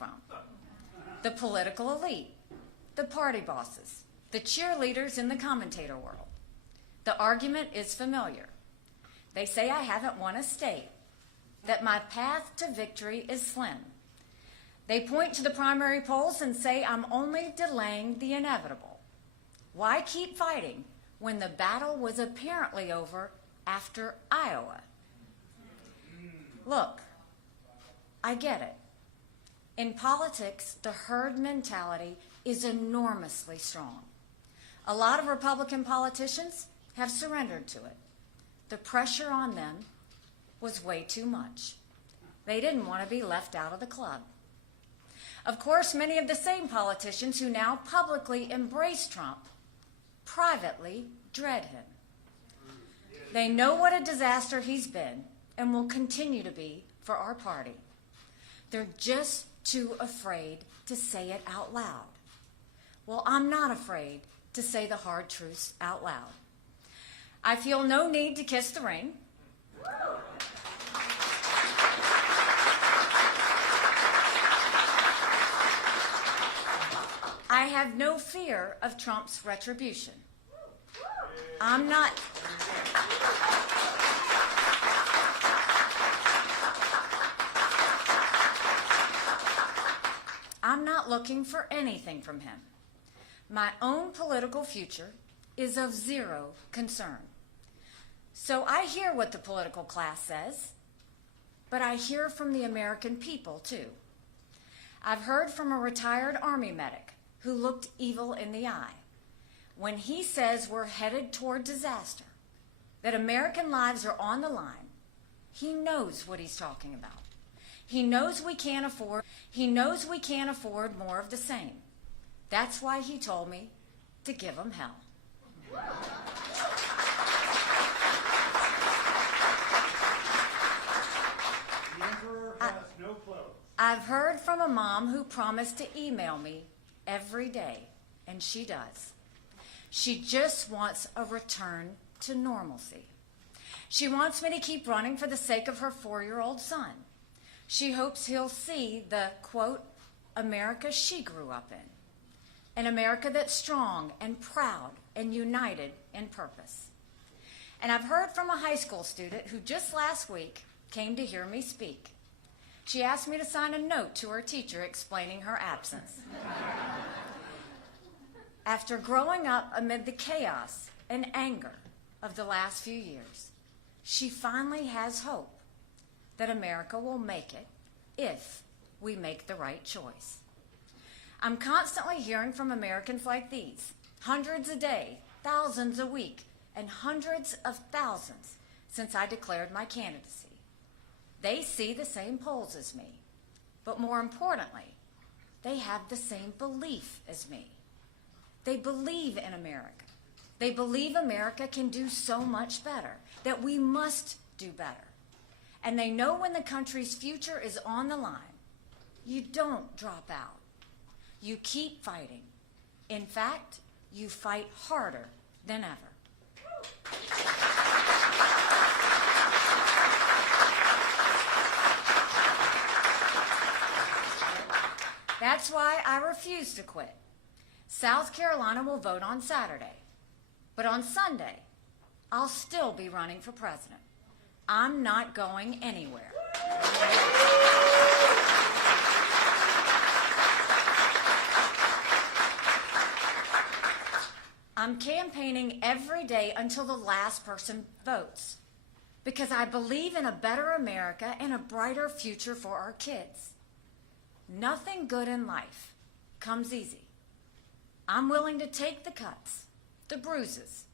from. The political elite, the party bosses, the cheerleaders in the commentator world. The argument is familiar. They say I haven't won a state, that my path to victory is slim. They point to the primary polls and say I'm only delaying the inevitable. Why keep fighting when the battle was apparently over after Iowa? Look, I get it. In politics, the herd mentality is enormously strong. A lot of Republican politicians have surrendered to it. The pressure on them was way too much. They didn't want to be left out of the club. Of course, many of the same politicians who now publicly embrace Trump privately dread him. They know what a disaster he's been and will continue to be for our party. They're just too afraid to say it out loud. Well, I'm not afraid to say the hard truths out loud. I feel no need to kiss the ring. I have no fear of Trump's retribution. I'm not looking for anything from him. My own political future is of zero concern. So I hear what the political class says, but I hear from the American people too. I've heard from a retired Army medic who looked evil in the eye when he says we're headed toward disaster, that American lives are on the line. He knows what he's talking about. He knows we can't afford more of the same. That's why he told me to give him hell. The emperor has no clothes. I've heard from a mom who promised to email me every day, and she does. She just wants a return to normalcy. She wants me to keep running for the sake of her 4-year-old son. She hopes he'll see the, quote, America she grew up in. An America that's strong and proud and united in purpose. And I've heard from a high school student who just last week came to hear me speak. She asked me to sign a note to her teacher explaining her absence. After growing up amid the chaos and anger of the last few years, she finally has hope that America will make it if we make the right choice. I'm constantly hearing from Americans like these, hundreds a day, thousands a week, and hundreds of thousands since I declared my candidacy. They see the same polls as me, but more importantly, they have the same belief as me. They believe in America. They believe America can do so much better, that we must do better. And they know when the country's future is on the line, you don't drop out. You keep fighting. In fact, you fight harder than ever. That's why I refuse to quit. South Carolina will vote on Saturday, but on Sunday, I'll still be running for president. I'm not going anywhere. I'm campaigning every day until the last person votes because I believe in a better America and a brighter future for our kids. Nothing good in life comes easy. I'm willing to take the cuts, the bruises,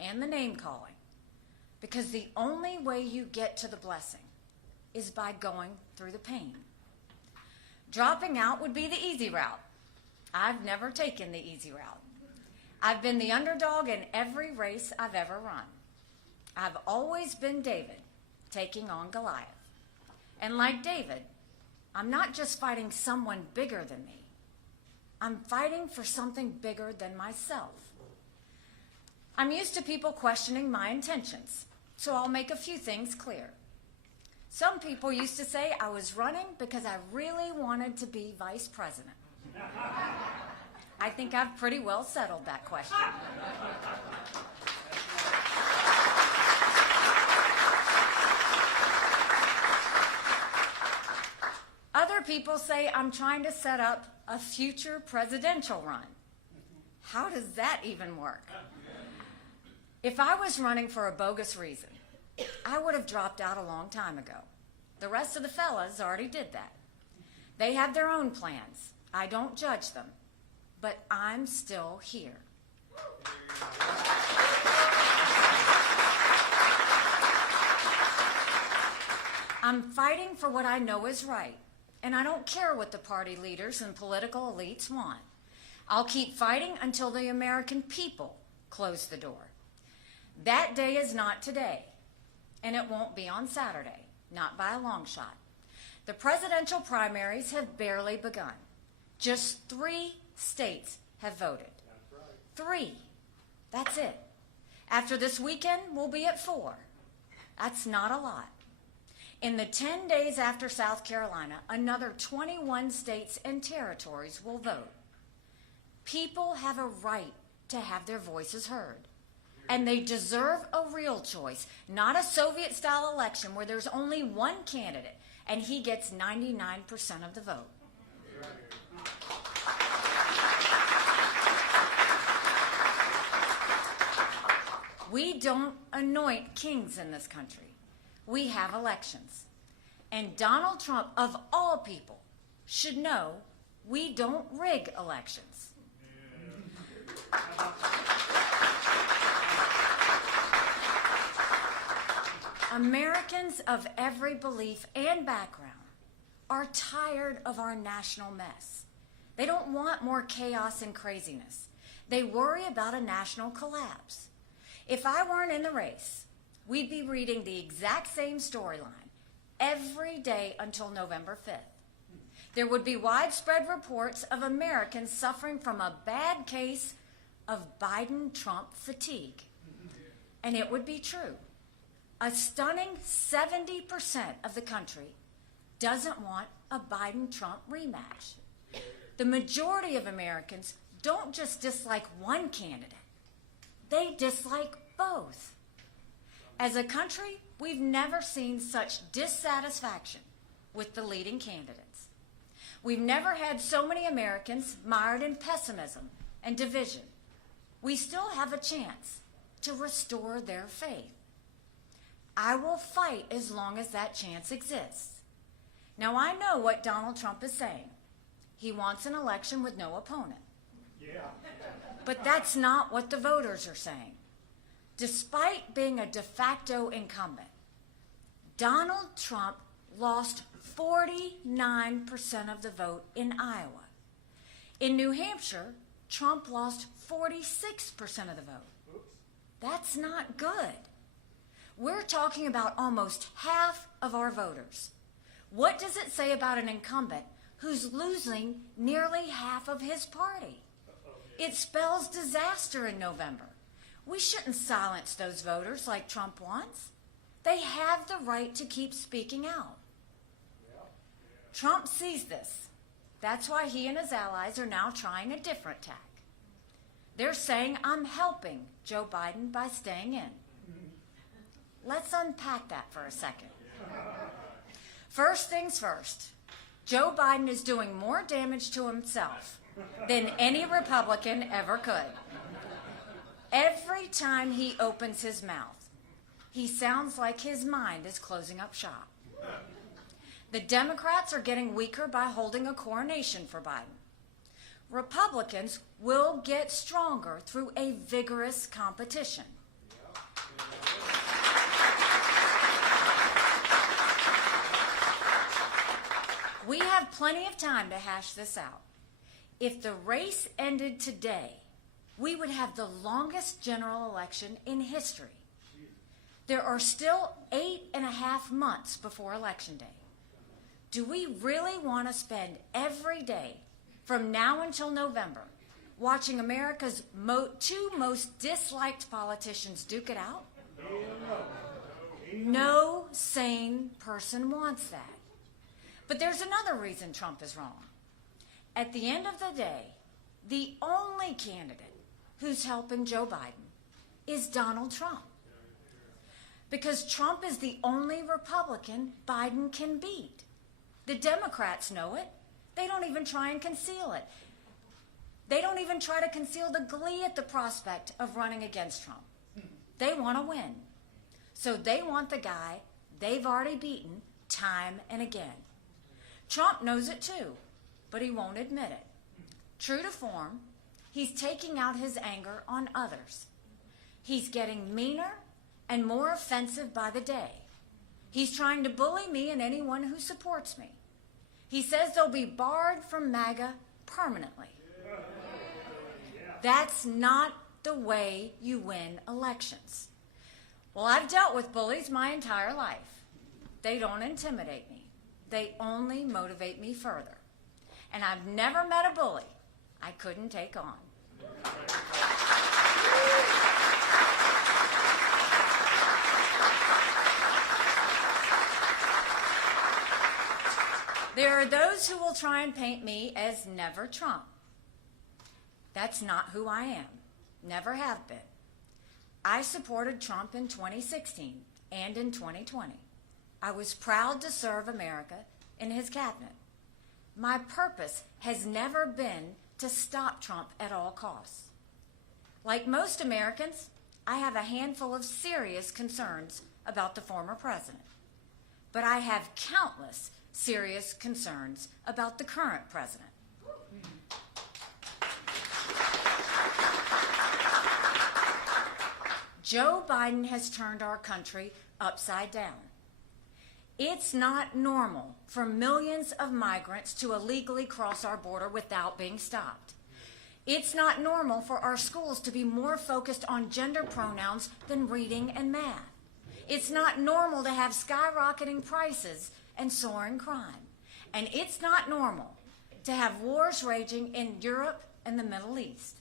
and the name-calling because the only way you get to the blessing is by going through the pain. Dropping out would be the easy route. I've never taken the easy route. I've been the underdog in every race I've ever run. I've always been David taking on Goliath. And like David, I'm not just fighting someone bigger than me. I'm fighting for something bigger than myself. I'm used to people questioning my intentions, so I'll make a few things clear. Some people used to say I was running because I really wanted to be vice president. I think I've pretty well settled that question. Other people say I'm trying to set up a future presidential run. How does that even work? If I was running for a bogus reason, I would have dropped out a long time ago. The rest of the fellas already did that. They have their own plans. I don't judge them, but I'm still here. I'm fighting for what I know is right, and I don't care what the party leaders and political elites want. I'll keep fighting until the American people close the door. That day is not today, and it won't be on Saturday, not by a long shot. The presidential primaries have barely begun. Just 3 states have voted. That's right. 3. That's it. After this weekend, we'll be at 4. That's not a lot. In the 10 days after South Carolina, another 21 states and territories will vote. People have a right to have their voices heard. And they deserve a real choice, not a Soviet-style election where there's only one candidate and he gets 99% of the vote. We don't anoint kings in this country. We have elections. And Donald Trump, of all people, should know we don't rig elections. Americans of every belief and background are tired of our national mess. They don't want more chaos and craziness. They worry about a national collapse. If I weren't in the race, we'd be reading the exact same storyline every day until November 5th. There would be widespread reports of Americans suffering from a bad case of Biden-Trump fatigue. And it would be true. A stunning 70% of the country doesn't want a Biden-Trump rematch. The majority of Americans don't just dislike one candidate. They dislike both. As a country, we've never seen such dissatisfaction with the leading candidates. We've never had so many Americans mired in pessimism and division. We still have a chance to restore their faith. I will fight as long as that chance exists. Now, I know what Donald Trump is saying. He wants an election with no opponent. Yeah. But that's not what the voters are saying. Despite being a de facto incumbent, Donald Trump lost 49% of the vote in Iowa. In New Hampshire, Trump lost 46% of the vote. Oops. That's not good. We're talking about almost half of our voters. What does it say about an incumbent who's losing nearly half of his party? It spells disaster in November. We shouldn't silence those voters like Trump wants. They have the right to keep speaking out. Trump sees this. That's why he and his allies are now trying a different tack. They're saying, I'm helping Joe Biden by staying in. Let's unpack that for a second. First things first, Joe Biden is doing more damage to himself than any Republican ever could. Every time he opens his mouth, he sounds like his mind is closing up shop. The Democrats are getting weaker by holding a coronation for Biden. Republicans will get stronger through a vigorous competition. We have plenty of time to hash this out. If the race ended today, we would have the longest general election in history. There are still 8.5 months before Election Day. Do we really want to spend every day from now until November watching America's 2 most disliked politicians duke it out? No sane person wants that. But there's another reason Trump is wrong. At the end of the day, the only candidate who's helping Joe Biden is Donald Trump. Because Trump is the only Republican Biden can beat. The Democrats know it. They don't even try and conceal it. They don't even try to conceal the glee at the prospect of running against Trump. They want to win. So they want the guy they've already beaten time and again. Trump knows it too, but he won't admit it. True to form, he's taking out his anger on others. He's getting meaner and more offensive by the day. He's trying to bully me and anyone who supports me. He says they'll be barred from MAGA permanently. That's not the way you win elections. Well, I've dealt with bullies my entire life. They don't intimidate me. They only motivate me further. And I've never met a bully I couldn't take on. There are those who will try and paint me as never Trump. That's not who I am. Never have been. I supported Trump in 2016 and in 2020. I was proud to serve America in his cabinet. My purpose has never been to stop Trump at all costs. Like most Americans, I have a handful of serious concerns about the former president. But I have countless serious concerns about the current president. Joe Biden has turned our country upside down. It's not normal for millions of migrants to illegally cross our border without being stopped. It's not normal for our schools to be more focused on gender pronouns than reading and math. It's not normal to have skyrocketing prices and soaring crime. And it's not normal to have wars raging in Europe and the Middle East.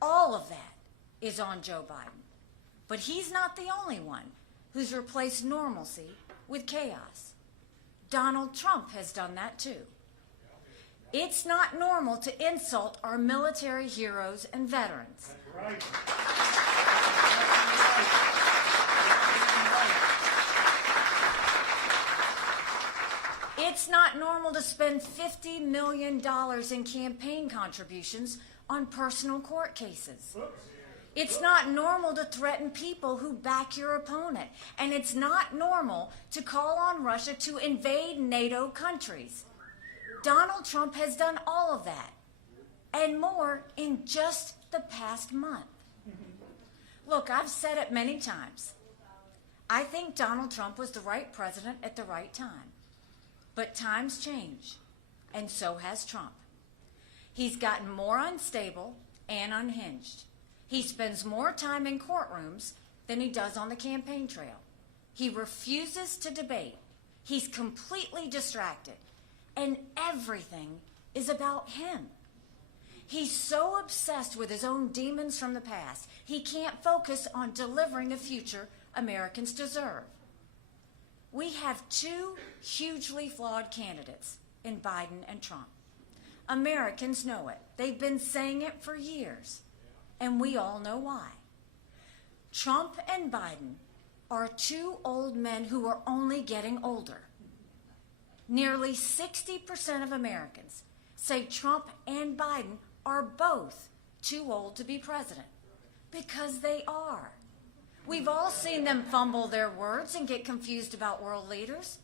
All of that is on Joe Biden. But he's not the only one who's replaced normalcy with chaos. Donald Trump has done that too. It's not normal to insult our military heroes and veterans. Right. It's not normal to spend $50 million in campaign contributions on personal court cases. It's not normal to threaten people who back your opponent. And it's not normal to call on Russia to invade NATO countries. Donald Trump has done all of that and more in just the past month. Look, I've said it many times. I think Donald Trump was the right president at the right time. But times change, and so has Trump. He's gotten more unstable and unhinged. He spends more time in courtrooms than he does on the campaign trail. He refuses to debate. He's completely distracted, and everything is about him. He's so obsessed with his own demons from the past, he can't focus on delivering the future Americans deserve. We have two hugely flawed candidates in Biden and Trump. Americans know it. They've been saying it for years, and we all know why. Trump and Biden are two old men who are only getting older. Nearly 60% of Americans say Trump and Biden are both too old to be president, because they are. We've all seen them fumble their words and get confused about world leaders.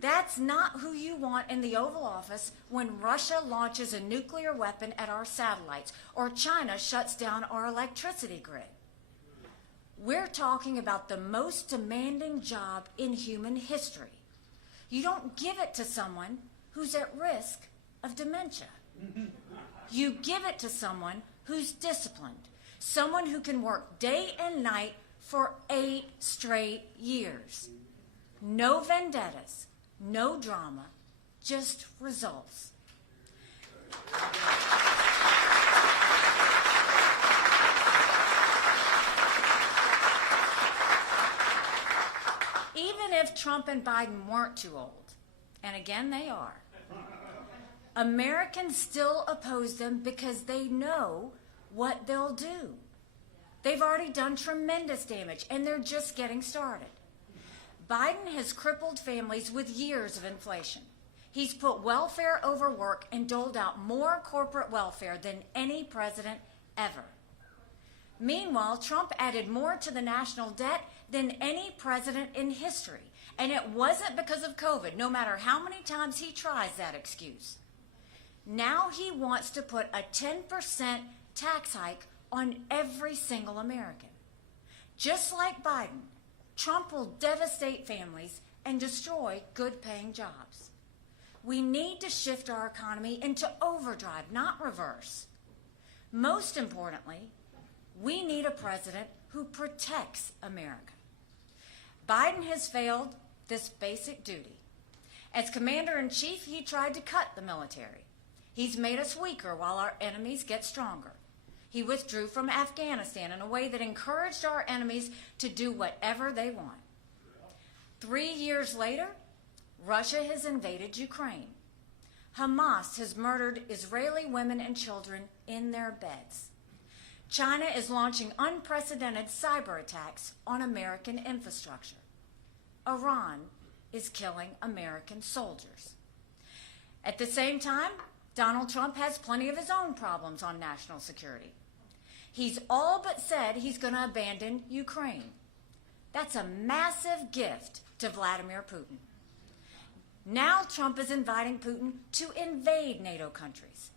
That's not who you want in the Oval Office when Russia launches a nuclear weapon at our satellites or China shuts down our electricity grid. We're talking about the most demanding job in human history. You don't give it to someone who's at risk of dementia. You give it to someone who's disciplined, someone who can work day and night for 8 straight years. No vendettas, no drama, just results. Trump and Biden weren't too old, and again they are, Americans still oppose them because they know what they'll do. They've already done tremendous damage, and they're just getting started. Biden has crippled families with years of inflation. He's put welfare over work and doled out more corporate welfare than any president ever. Meanwhile, Trump added more to the national debt than any president in history. And it wasn't because of COVID, no matter how many times he tries that excuse. Now he wants to put a 10% tax hike on every single American. Just like Biden, Trump will devastate families and destroy good-paying jobs. We need to shift our economy into overdrive, not reverse. Most importantly, we need a president who protects America. Biden has failed this basic duty. As commander-in-chief, he tried to cut the military. He's made us weaker while our enemies get stronger. He withdrew from Afghanistan in a way that encouraged our enemies to do whatever they want. 3 years later, Russia has invaded Ukraine. Hamas has murdered Israeli women and children in their beds. China is launching unprecedented cyber attacks on American infrastructure. Iran is killing American soldiers. At the same time, Donald Trump has plenty of his own problems on national security. He's all but said he's going to abandon Ukraine. That's a massive gift to Vladimir Putin. Now Trump is inviting Putin to invade NATO countries.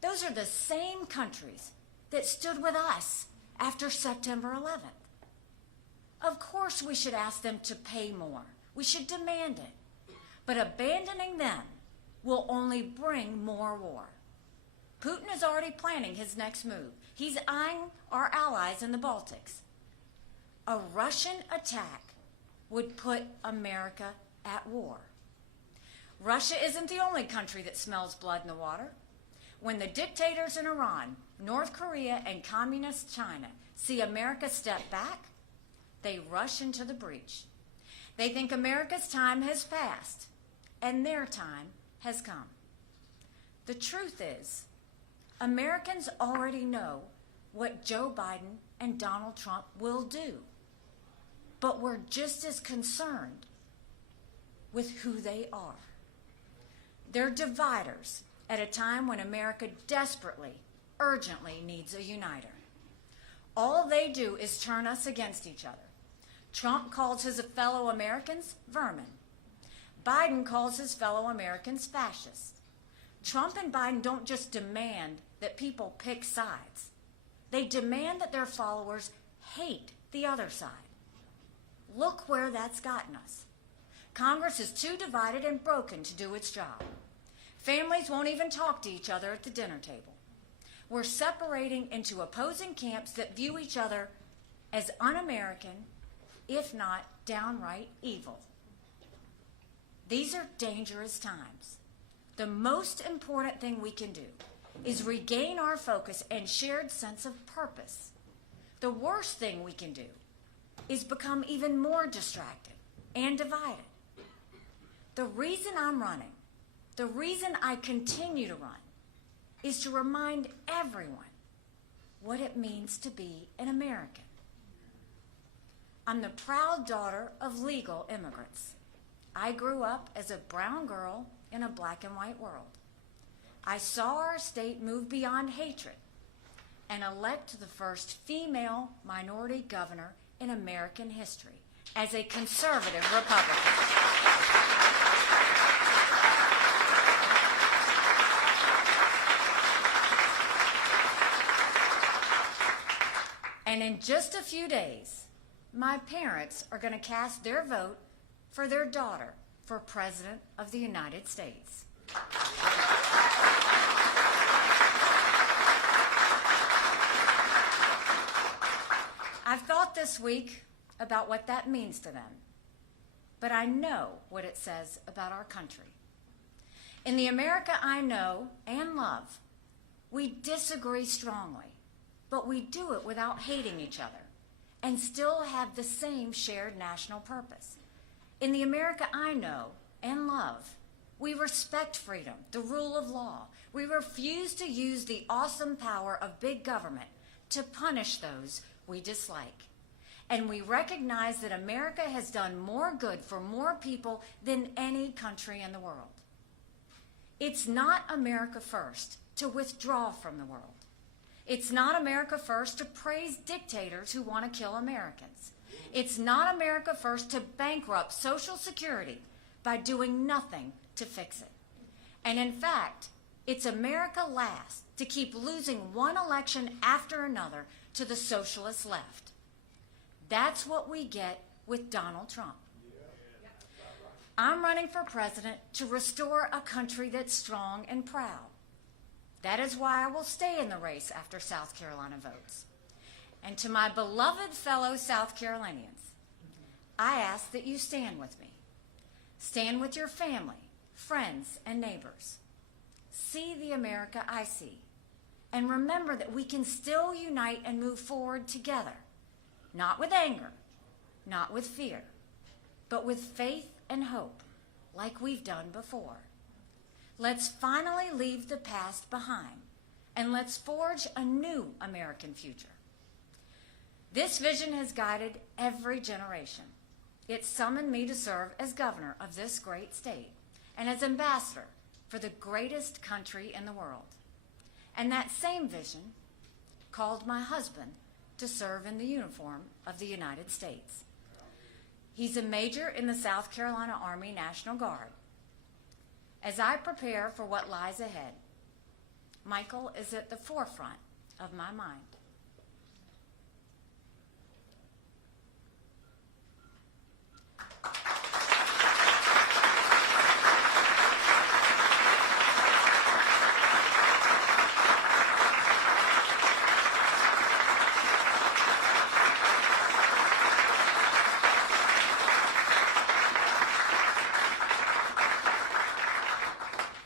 Those are the same countries that stood with us after September 11th. Of course we should ask them to pay more. We should demand it. But abandoning them will only bring more war. Putin is already planning his next move. He's eyeing our allies in the Baltics. A Russian attack would put America at war. Russia isn't the only country that smells blood in the water. When the dictators in Iran, North Korea, and communist China see America step back, they rush into the breach. They think America's time has passed, and their time has come. The truth is, Americans already know what Joe Biden and Donald Trump will do, but we're just as concerned with who they are. They're dividers at a time when America desperately, urgently needs a uniter. All they do is turn us against each other. Trump calls his fellow Americans vermin. Biden calls his fellow Americans fascists. Trump and Biden don't just demand that people pick sides. They demand that their followers hate the other side. Look where that's gotten us. Congress is too divided and broken to do its job. Families won't even talk to each other at the dinner table. We're separating into opposing camps that view each other as un-American, if not downright evil. These are dangerous times. The most important thing we can do is regain our focus and shared sense of purpose. The worst thing we can do is become even more distracted and divided. The reason I'm running, the reason I continue to run, is to remind everyone what it means to be an American. I'm the proud daughter of legal immigrants. I grew up as a brown girl in a black and white world. I saw our state move beyond hatred and elect the first female minority governor in American history as a conservative Republican. And in just a few days, my parents are going to cast their vote for their daughter for President of the United States. I've thought this week about what that means to them, but I know what it says about our country. In the America I know and love, we disagree strongly, but we do it without hating each other and still have the same shared national purpose. In the America I know and love, we respect freedom, the rule of law. We refuse to use the awesome power of big government to punish those we dislike. And we recognize that America has done more good for more people than any country in the world. It's not America first to withdraw from the world. It's not America first to praise dictators who want to kill Americans. It's not America first to bankrupt Social Security by doing nothing to fix it. And in fact, it's America last to keep losing one election after another to the socialist left. That's what we get with Donald Trump. I'm running for president to restore a country that's strong and proud. That is why I will stay in the race after South Carolina votes. And to my beloved fellow South Carolinians, I ask that you stand with me. Stand with your family, friends, and neighbors. See the America I see. And remember that we can still unite and move forward together. Not with anger, not with fear, but with faith and hope, like we've done before. Let's finally leave the past behind, and let's forge a new American future. This vision has guided every generation. It summoned me to serve as governor of this great state and as ambassador for the greatest country in the world. And that same vision called my husband to serve in the uniform of the United States. He's a major in the South Carolina Army National Guard. As I prepare for what lies ahead, Michael is at the forefront of my mind.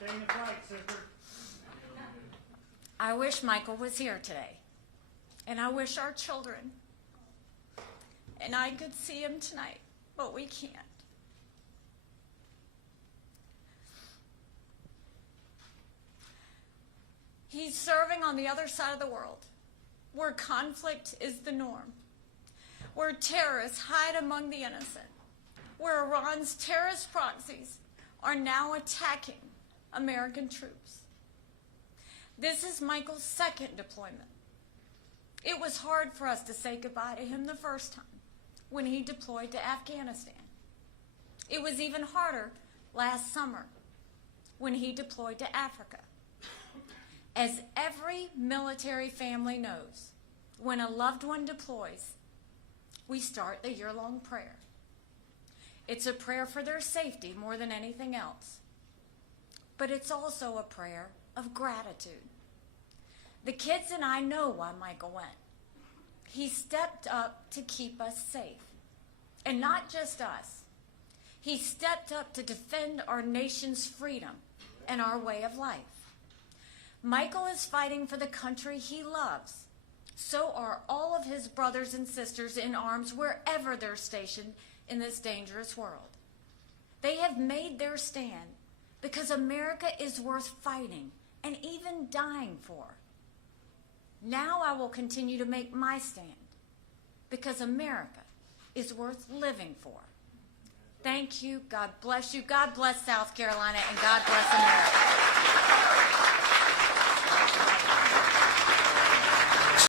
Saying it right, sister. I wish Michael was here today, and I wish our children and I could see him tonight, but we can't. He's serving on the other side of the world, where conflict is the norm, where terrorists hide among the innocent, where Iran's terrorist proxies are now attacking American troops. This is Michael's second deployment. It was hard for us to say goodbye to him the first time when he deployed to Afghanistan. It was even harder last summer when he deployed to Africa. As every military family knows, when a loved one deploys, we start the year-long prayer. It's a prayer for their safety more than anything else. But it's also a prayer of gratitude. The kids and I know why Michael went. He stepped up to keep us safe. And not just us. He stepped up to defend our nation's freedom and our way of life. Michael is fighting for the country he loves. So are all of his brothers and sisters in arms wherever they're stationed in this dangerous world. They have made their stand because America is worth fighting and even dying for. Now I will continue to make my stand because America is worth living for. Thank you. God bless you. God bless South Carolina, and God bless America.